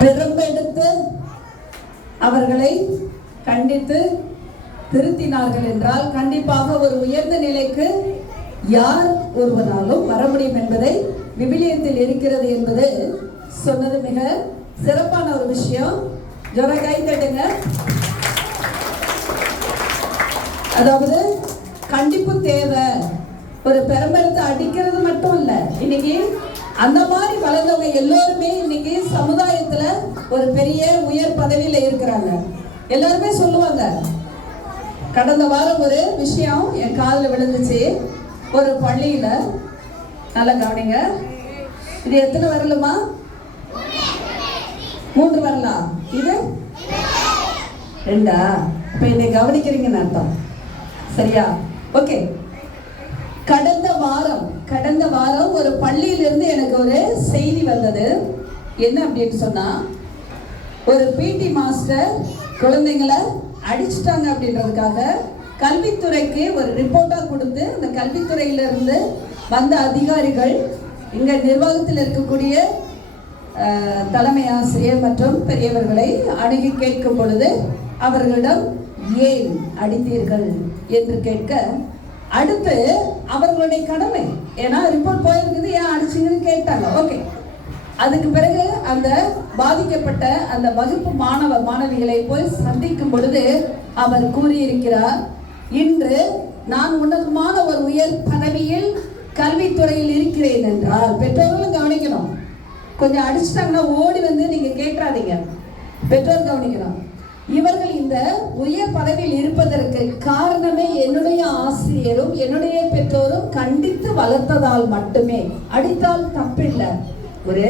பெரும்பெடுத்து அவர்களை கண்டித்து திருத்தினார்கள் என்றால் கண்டிப்பாக ஒரு உயர்ந்த நிலைக்கு யார் ஒருவனாலும் வர முடியும் என்பதை விவிலியத்தில் இருக்கிறது என்பது சொன்னது மிக சிறப்பான ஒரு விஷயம். ஜோர கை தட்டுங்க. அதாவது கண்டிப்பு தேவை. ஒரு பெரும்பெடுத்து அடிக்கிறது மட்டும் இல்ல, இன்னைக்கு அந்த மாதிரி வளர்ந்தவங்க எல்லோருமே இன்னைக்கு சமுதாயத்துல ஒரு பெரிய உயர் பதவியில இருக்கிறாங்க. எல்லாருமே சொல்லுவாங்க. கடந்த வாரம் ஒரு விஷயம் என் காலில் விழுந்துச்சு. ஒரு பள்ளியில, நல்லா கவனிங்க, இது எத்தனை வரலுமா? 3 வரலாம். இது 2. இப்ப இதை கவனிக்கிறீங்கன்னு அர்த்தம். சரியா? ஓகே. கடந்த வாரம் ஒரு பள்ளியிலிருந்து எனக்கு ஒரு செய்தி வந்தது. என்ன அப்படின்னு சொன்னா, ஒரு பிடி மாஸ்டர் குழந்தைங்களை அடிச்சிட்டாங்க அப்படின்றதுக்காக கல்வித்துறைக்கு ஒரு ரிப்போர்ட்டா கொடுத்து, அந்த கல்வித்துறையிலிருந்து வந்த அதிகாரிகள் இங்க நிர்வாகத்தில் இருக்கக்கூடிய தலைமை ஆசிரியர் மற்றும் பெரியவர்களை அணுகி கேட்கும் பொழுது அவர்களிடம் ஏன் அடித்தீர்கள் என்று கேட்க, அடுத்து அவர்களுடைய கடமை, ஏன்னா ரிப்போர்ட் போயிருக்குது, ஏன் அடிச்சிங்கன்னு கேட்டாங்க. ஓகே. அதுக்கு பிறகு அந்த பாதிக்கப்பட்ட அந்த வகுப்பு மாணவிகளை போய் சந்திக்கும் பொழுது அவர் கூறியிருக்கிறார், இன்று நான் உன்னதமான ஒரு உயர் பதவியில் கல்வித்துறையில் இருக்கிறேன் என்றால், பெற்றோர்களும் கவனிக்கணும். கொஞ்சம் அடிச்சுட்டாங்கன்னா ஓடி வந்து நீங்க கேட்காதீங்க, பெற்றோர் கவனிக்கணும். இவர்கள் இந்த உயர் பதவியில் இருப்பதற்கு காரணமே என்னுடைய ஆசிரியரும் என்னுடைய பெற்றோரும் கண்டித்து வளர்த்ததால் மட்டுமே. அடித்தால் தப்பில்லை. ஒரு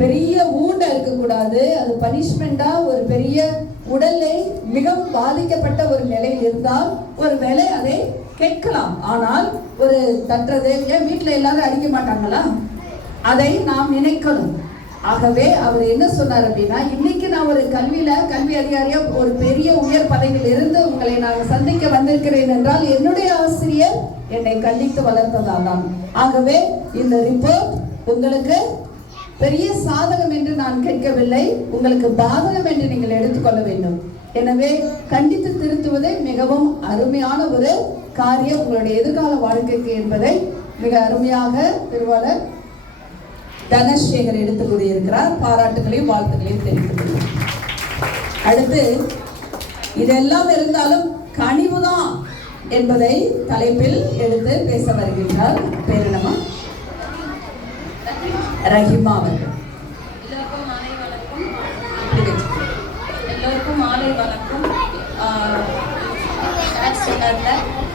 பெரிய ஊண்ட இருக்கக்கூடாது, அது பனிஷ்மெண்டா ஒரு பெரிய உடலை மிகவும் பாதிக்கப்பட்ட ஒரு நிலையில் இருந்தால் ஒரு வேளை அதை கேட்கலாம். ஆனால் ஒரு தட்டுறது, ஏன் வீட்டில் எல்லாரும் அடிக்க மாட்டாங்களா, அதை நாம் நினைக்கணும். ஆகவே அவர் என்ன சொன்னார் அப்படின்னா, இன்னைக்கு நான் ஒரு கல்வி அதிகாரியா ஒரு பெரிய உயர் பதவியில் இருந்து உங்களை நான் சந்திக்க வந்திருக்கிறேன் என்றால் என்னுடைய ஆசிரியர் என்னை கண்டித்து வளர்த்ததால் தான். ஆகவே இந்த ரிப்போர்ட் உங்களுக்கு பெரிய சாதகம் என்று நான் கேட்கவில்லை, உங்களுக்கு பாதகம் என்று நீங்கள் எடுத்துக்கொள்ள வேண்டும். எனவே கண்டித்து திருத்துவதே மிகவும் அருமையான ஒரு காரியம் உங்களுடைய எதிர்கால வாழ்க்கைக்கு என்பதை மிக அருமையாக திருவாளர் தனசேகர் எடுத்து கூறியிருக்கிறார். பாராட்டுகளையும் வாழ்த்துக்களையும் தெரிவித்துக் கொள்கிறேன். அடுத்து, இதெல்லாம் இருந்தாலும் கனிவுதான் என்பதை தலைப்பில் எடுத்து பேச வருகின்றார். பேர் என்னமா? ரஹிமா அவர்கள். எல்லோருக்கும் மாலை வணக்கம்.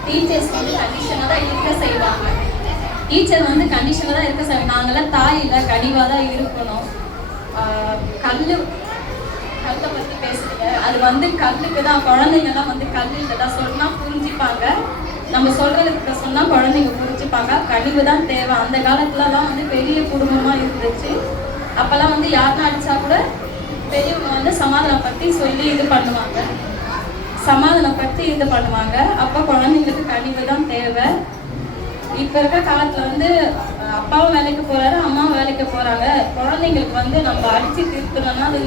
டீச்சர்ஸ் வந்து கண்டிஷனாக தான் இருக்க செய்வாங்க. டீச்சர் வந்து கண்டிஷனாக தான் இருக்க செய்வாங்க. நாங்களாம் தாய் இல்லை, கனிவாக தான் இருக்கணும். கல்லை பற்றி பேசுறீங்க, அது வந்து கல்லுக்கு தான். குழந்தைங்கலாம் வந்து கல் இல்லைதான் சொன்னால் புரிஞ்சுப்பாங்க. நம்ம சொல்றதுக்கு சொன்னால் குழந்தைங்க புரிஞ்சுப்பாங்க. கனிவு தான் தேவை. அந்த காலத்துலலாம் வந்து பெரிய குடும்பமாக இருந்துச்சு. அப்போல்லாம் வந்து யாருன்னா அடித்தா கூட பெரியவங்க வந்து சமாதானப்படுத்தி சொல்லி இது பண்ணுவாங்க. அப்போ குழந்தைங்களுக்கு கனிவு தான் தேவை. இப்போ இருக்க காலத்தில் வந்து அப்பாவும் வேலைக்கு போகிறாரு, அம்மாவும் வேலைக்கு போகிறாங்க. குழந்தைங்களுக்கு வந்து நம்ம அடித்து திருத்தணும்னா அது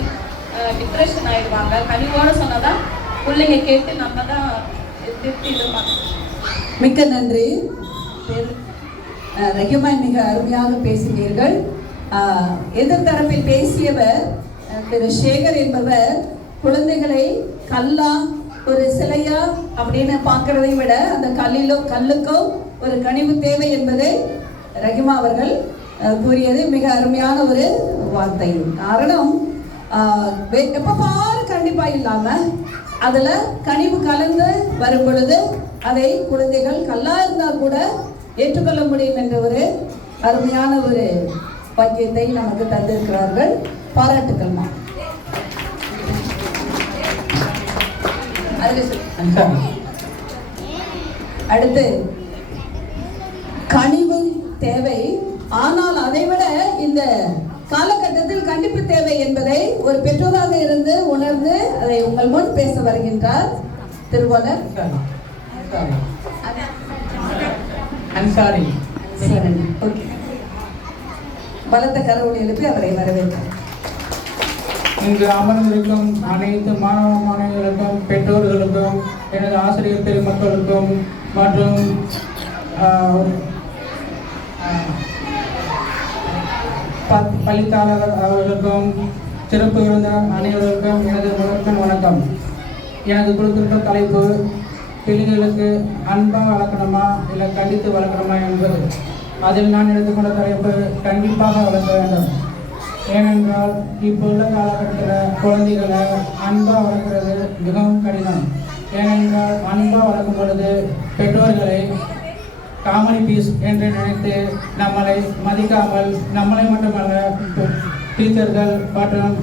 டிப்ரெஷன் ஆகிடுவாங்க. கனிவோடு சொன்னால் தான் பிள்ளைங்க கேட்டு நம்ம தான் திருத்தி இது பண்ணணும். மிக்க நன்றி ரஹிமா, மிக அருமையாக பேசினீர்கள். எதிர்த்தரப்பில் பேசியவர் திரு சேகர் என்பவர் குழந்தைகளை கல்லா ஒரு சிலையா அப்படின்னு பார்க்கறதை விட அந்த கல்லுக்கும் ஒரு கனிவு தேவை என்பதை ரஹிமா அவர்கள் கூறியது மிக அருமையான ஒரு வார்த்தை. காரணம், எப்ப பாரு கண்டிப்பா இல்லாம அதுல கனிவு கலந்து வரும் பொழுது அதை குழந்தைகள் கல்லா இருந்தால் கூட ஏற்றுக்கொள்ள முடியும் என்ற ஒரு அருமையான ஒரு வாக்கியத்தை நமக்கு தந்திருக்கிறார்கள். பாராட்டுக்கள்மா. அடுத்து, கனிவு தேவை, ஆனால் அதைவிட இந்த காலகட்டத்தில் கண்டிப்பு தேவை என்பதை ஒரு பெற்றோராக இருந்து உணர்ந்து அதை உங்கள் முன் பேச வருகின்றார் திருவாளர் பலத்த கரவொலி எழுப்பி அவரை வரவேற்கிறார். இங்கு அமர்ந்திருக்கும் அனைத்து மாணவ மாணவிகளுக்கும், பெற்றோர்களுக்கும், எனது ஆசிரியர் பெருமக்களுக்கும் மற்றும் பள்ளித்தாளர் அவர்களுக்கும், சிறப்பு விருந்தினர் அனைவருக்கும் எனது முதற்கண் வணக்கம். எனக்கு கொடுத்திருக்க தலைப்பு பிள்ளைகளுக்கு அன்பாக வளர்க்கணுமா இல்லை கண்டித்து வளர்க்கணுமா என்பது. அதில் நான் எடுத்துக்கொண்ட தலைப்பு கண்டிப்பாக வளர்க்க வேண்டும். ஏனென்றால் இப்போ உள்ள காலகட்டத்தில் குழந்தைகளை அன்பாக வளர்க்கிறது மிகவும் கடினம். ஏனென்றால் அன்பாக வளர்க்கும் பொழுது பெற்றோர்களை காமெடி பீஸ் என்று நினைத்து நம்மளை மதிக்காமல், நம்மளை மட்டுமல்ல டீச்சர்கள் மற்றும்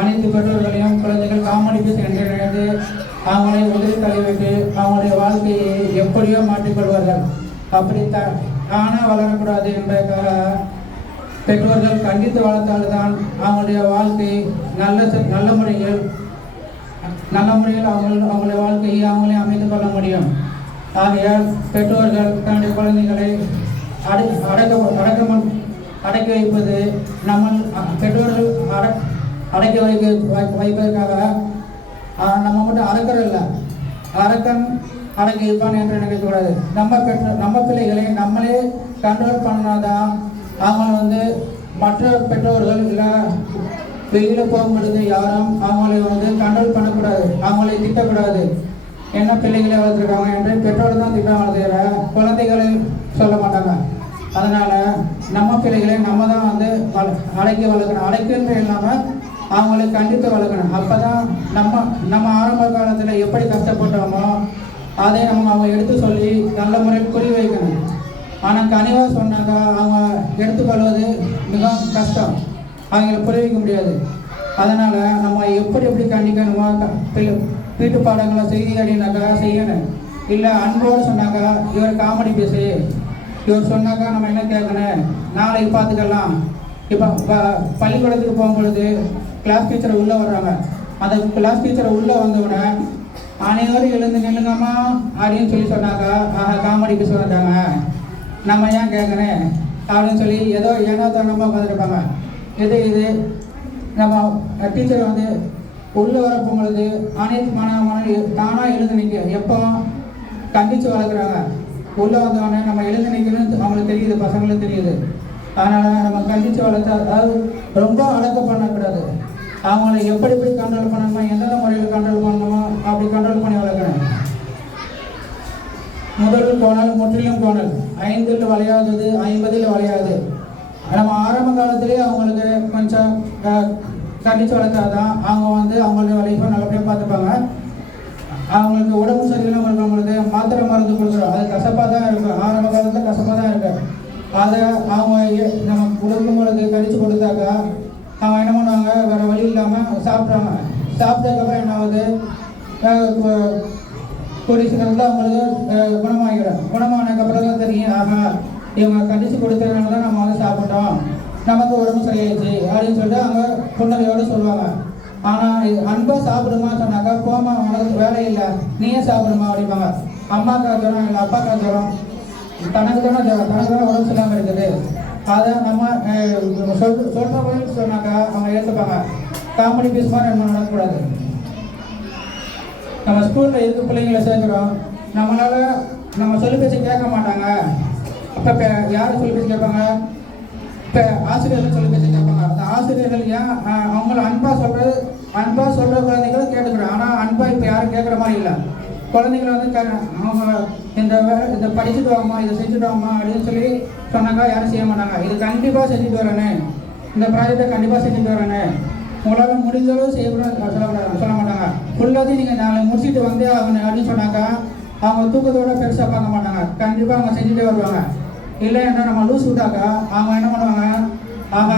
அனைத்து பெற்றோர்களையும் குழந்தைகள் காமெடி பீஸ் என்று நினைத்து அவங்களை உதவி தள்ளிவிட்டு அவங்களுடைய வாழ்க்கையை எப்படியோ மாற்றிக்கொள்வார்கள். அப்படி தானாக வளரக்கூடாது என்பதற்காக பெற்றோர்கள் கண்டித்து வளர்த்தால்தான் அவங்களுடைய வாழ்க்கை நல்ல முறையில் அவங்களுடைய வாழ்க்கையை அவங்களே அமைத்துக் கொள்ள முடியும். ஆகையால் பெற்றோர்கள் தன்னுடைய குழந்தைகளை அடக்கி வைப்பது பெற்றோர்கள் அடக்கி வைப்பதற்காக நம்ம மட்டும் அறக்கிறதில்ல, அரக்கன் அடக்கி வைப்பான் என்று நினைக்கக்கூடாது. நம்ம பிள்ளைகளை நம்மளே கண்ட்ரோல் பண்ணாதான் அவங்களை மற்ற பெற்றோர்கள் இல்லை வெளியில் போகும் பொழுது யாரும் அவங்களை கண்ட்ரோல் பண்ணக்கூடாது, அவங்களை திட்டக்கூடாது. என்ன பிள்ளைகளை வளர்த்துருக்காங்க என்று பெற்றோர் தான் திட்டாமல் தவிர குழந்தைகளை சொல்ல மாட்டாங்க. அதனால் நம்ம பிள்ளைகளை நம்ம தான் அடக்கி வளர்க்கணும். அடக்குன்ற இல்லாமல் அவங்களை கண்டித்து வளர்க்கணும். அப்போ தான் நம்ம ஆரம்ப காலத்தில் எப்படி கஷ்டப்பட்டோமோ அதை அவங்க எடுத்து சொல்லி நல்ல முறையில் புரிய வைக்கணும். ஆனால் கனிவாக சொன்னாக்கா அவங்க எடுத்துக்கொள்வது மிகவும் கஷ்டம், அவங்களை புரிய வைக்க முடியாது. அதனால் நம்ம எப்படி கண்டிக்கணுமோ வீட்டு பாடங்களை செய்தி அப்படின்னாக்கா செய்யணும். இல்லை அன்போடு சொன்னாக்கா இவர் காமெடி பேசு, இவர் சொன்னாக்கா நம்ம என்ன கேட்கணும், நாளைக்கு பார்த்துக்கலாம். இப்போ பள்ளிக்கூடத்துக்கு போகும்பொழுது கிளாஸ் டீச்சரை உள்ளே வர்றாங்க. அந்த கிளாஸ் டீச்சரை உள்ளே வந்தவுடனே அனைவரும் எழுந்து நில்லுங்கம்மா அப்படின்னு சொல்லி சொன்னாக்கா காமெடி பேச வந்தாங்க, நம்ம ஏன் கேட்குறேன் அப்படின்னு சொல்லி ஏனோ தரமாக உட்காந்துருப்பாங்க. இது நம்ம டீச்சர் உள்ளே வர போகும்பொழுது அனைத்து மாணவ தானாக எழுந்து நிற்க எப்போ கண்டித்து வளர்க்குறாங்க. உள்ளே வந்தவொடனே நம்ம எழுந்து நிற்கணும்னு அவங்களுக்கு தெரியுது, பசங்களுக்கு தெரியுது. அதனால் நம்ம கண்டித்து வளர்த்தா, அதாவது ரொம்ப அடக்கம் பண்ணக்கூடாது. அவங்கள எப்படி கண்ட்ரோல் பண்ணணுமோ, எந்தெந்த முறையில் கண்ட்ரோல் பண்ணணுமோ அப்படி கண்ட்ரோல் பண்ணி வளர்க்கணும். முதல் கோணல் முற்றிலும் கோணல், 5 வளையாதது 50 வளையாது. நம்ம ஆரம்ப காலத்திலேயே அவங்களுக்கு கொஞ்சம் கண்டித்து வளர்த்தாதான் அவங்க அவங்களுடைய லைஃப்பை நல்லபடியாக பார்த்துப்பாங்க. அவங்களுக்கு உடம்பு சரியில்லாமல் அவங்களுக்கு மாத்திரை மருந்து கொடுக்குறோம், அது கசப்பாக தான் இருக்கும். ஆரம்ப காலத்தில் கசப்பாக தான் இருக்கு. அதை அவங்க நம்ம கொடுக்கும் பொழுது கடிச்சு கொடுத்தாக்கா அவங்க என்ன பண்ணுவாங்க, வேறு வழி இல்லாமல் சாப்பிட்றாங்க. சாப்பிட்டதுக்கப்புறம் என்ன ஆகுது, கூடிய சீக்கிரத்தில் அவங்களுக்கு குணமாகிடும். குணமானதுக்கப்புறம் தான் தெரியும், ஆகா இவங்க கண்டித்து கொடுத்ததுனால தான் நம்ம சாப்பிட்டோம், நமக்கு உடம்பு சரியாயிடுச்சு அப்படின்னு சொல்லிட்டு அவங்க புன்னகையோடு சொல்லுவாங்க. ஆனால் அன்பாக சாப்பிடுமா சொன்னாக்கா, போமா உனக்கு வேலை இல்லை, நீயே சாப்பிடுமா அப்படிம்பாங்க. அம்மாக்கா ஜுரம் இல்லை அப்பாக்கா ஜுரம், தனக்கு தானே உடம்பு சரியில்லாமல் இருக்குது. அதை நம்ம சொல்கிற போய் சொன்னாக்கா அவங்க ஏற்றுப்பாங்க. காமெடி பீஸ் மாதிரி நம்ம நடக்கக்கூடாது. நம்ம ஸ்கூலில் இருக்க பிள்ளைங்களை சேர்க்குறோம், நம்ம சொல்லி பேச்சு கேட்க மாட்டாங்க. அப்போ யாரை சொல்லி பேச்சு கேட்பாங்க, இப்போ ஆசிரியர்கள் சொல்லி பேச்சு கேட்பாங்க. அந்த ஆசிரியர்கள் ஏன் அவங்கள அன்பாக சொல்கிற குழந்தைங்களும் கேட்டுக்கிறோம். ஆனால் அன்பாக இப்போ யாரும் கேட்குற மாதிரி இல்லை. குழந்தைங்களை அவங்க இந்த படிச்சுட்டு வாங்கம்மா, இதை செஞ்சுட்டு வாங்கம்மா அப்படின்னு சொல்லி சொன்னாக்கா யாரும் செய்ய மாட்டாங்க. இது கண்டிப்பாக செஞ்சுட்டு வரேன்னு, இந்த ப்ராஜெக்டை கண்டிப்பாக செஞ்சுட்டு வரேன்னு, உங்களால் முடிஞ்சளவு செய்யக்கூடாது சொல்ல மாட்டாங்க. ஃபுல்லாத்தையும் நீங்கள் நாளை முடிச்சுட்டு வந்தே ஆகணும் அப்படின்னு சொன்னாக்கா அவங்க தூக்கத்தோட பெருசாக பார்க்க மாட்டாங்க, கண்டிப்பாக அவங்க செஞ்சுட்டே வருவாங்க. இல்லை என்ன நம்ம லூஸ் விட்டாக்கா அவங்க என்ன பண்ணுவாங்க, ஆகா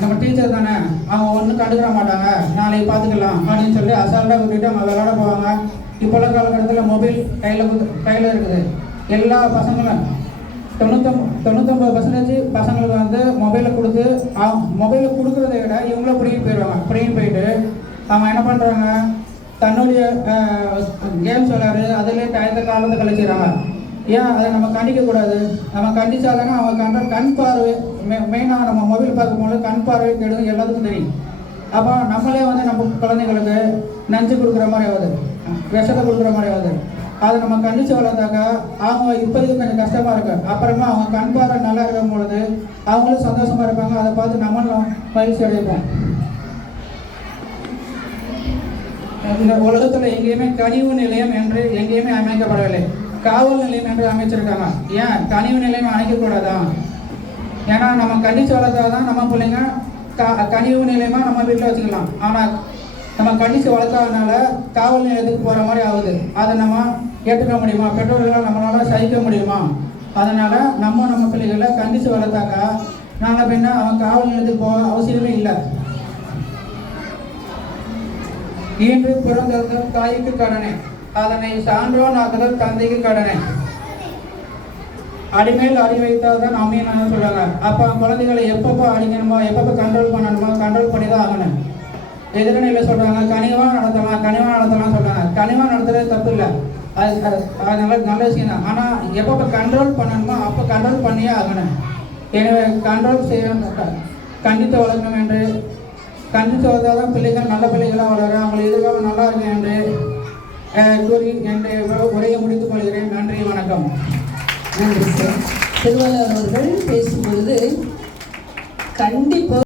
நம்ம டீச்சர் தானே, அவங்க ஒன்றும் கண்டுக்கிற மாட்டாங்க, நாளைக்கு பார்த்துக்கலாம் அப்படின்னு சொல்லி அசால்ட்டாக விட்டுட்டு அவங்க விளையாட போவாங்க. இப்போல்லாம் காலகட்டத்தில் மொபைல் கையில் இருக்குது. எல்லா பசங்களும் 99% பசங்களுக்கு மொபைலை கொடுக்குறதை விட இவங்கள பிடிக்கிட்டு போயிடுவாங்க. பிடிக்கிட்டு போயிட்டு அவங்க என்ன பண்ணுறாங்க, தன்னுடைய கேம்ஸ் விளையாடு அதிலே டயத்தை காலத்தை கழிச்சிடுறாங்க. ஏன் அதை நம்ம கண்டிக்கக்கூடாது? நம்ம கண்டிச்சாதானே அவங்க கண் பார்வை மெயினாக நம்ம மொபைல் பார்க்கும்போது கண் பார்வை கெடுது எல்லாத்துக்கும் தெரியும். அப்போ நம்மளே வந்து நம்ம குழந்தைங்களுக்கு நஞ்சு கொடுக்குற மாதிரி ஆகுது, விஷத்தை கொடுக்குற மாதிரி ஆகுது. அதை நம்ம கண்டித்து வளர்த்தாக்கா அவங்க இப்போதைக்கு கொஞ்சம் கஷ்டமாக இருக்கு. அப்புறமா அவங்க கண் பார்வை நல்லா இருக்கும் பொழுது அவங்களும் சந்தோஷமாக இருப்பாங்க. அதை பார்த்து நம்மளும் மகிழ்ச்சி அடைப்போம். இந்த உலகத்தில் எங்கேயுமே கனிவு நிலையம் என்று எங்கேயுமே அமைக்கப்படவில்லை, காவல் நிலையம் என்று அமைச்சிருக்காங்க. ஏன் கனிவு நிலையம் அமைக்கக்கூடாதா? ஏன்னா நம்ம கண்டித்து வளர்த்தாதான் நம்ம பிள்ளைங்க கனிவு நிலையமாக நம்ம வீட்டில் வச்சுக்கலாம். ஆனால் நம்ம கண்டித்து வளர்க்காதனால காவல் நிலையத்துக்கு போகிற மாதிரி ஆகுது. அதை நம்ம ஏற்றுக்க முடியுமா? பெற்றோர்களால் நம்மளால சகிக்க முடியுமா? அதனால் நம்ம பிள்ளைகளை கண்டித்து வளர்த்தாக்கா நாங்கள் பின்ன அவன் காவல் நிலையத்துக்கு போக அவசியமே இல்லை. ஈன்று பிறந்ததல் தாய்க்கு கடனே, அதனை சான்றோன் ஆக்குதல் தந்தைக்கு கடனே. அடிமேல் அடி வைத்தால் தான் அம்மையின்னு சொல்லுவாங்க. அப்போ குழந்தைகளை எப்பப்போ அடிக்கணுமோ, எப்பப்போ கண்ட்ரோல் பண்ணணுமோ கண்ட்ரோல் பண்ணி தான் ஆகணும். எதிர்நிலை சொல்கிறாங்க கனிவாக நடத்தலாம் சொல்கிறாங்க. கனிவாக நடத்துறது தப்பு இல்லை, அது நல்ல விஷயம் தான். ஆனால் எப்பப்போ கண்ட்ரோல் பண்ணணுமோ அப்போ கண்ட்ரோல் பண்ணியே ஆகணும். எனவே கண்ட்ரோல் செய்ய கண்டித்து வளர்க்கணும் என்று கண்டித்து வளர்த்தால் தான் பிள்ளைகள் நல்ல பிள்ளைகளாக வளர, அவங்களை எதிர்காலம் நல்லா இருக்கும் என்று கூறி என்னுடைய உரையை முடித்துக் கொள்கிறேன். நன்றி, வணக்கம். நன்றி சார். திருவள்ளுவர் அவர்கள் பேசும்பொழுது கண்டிப்பாக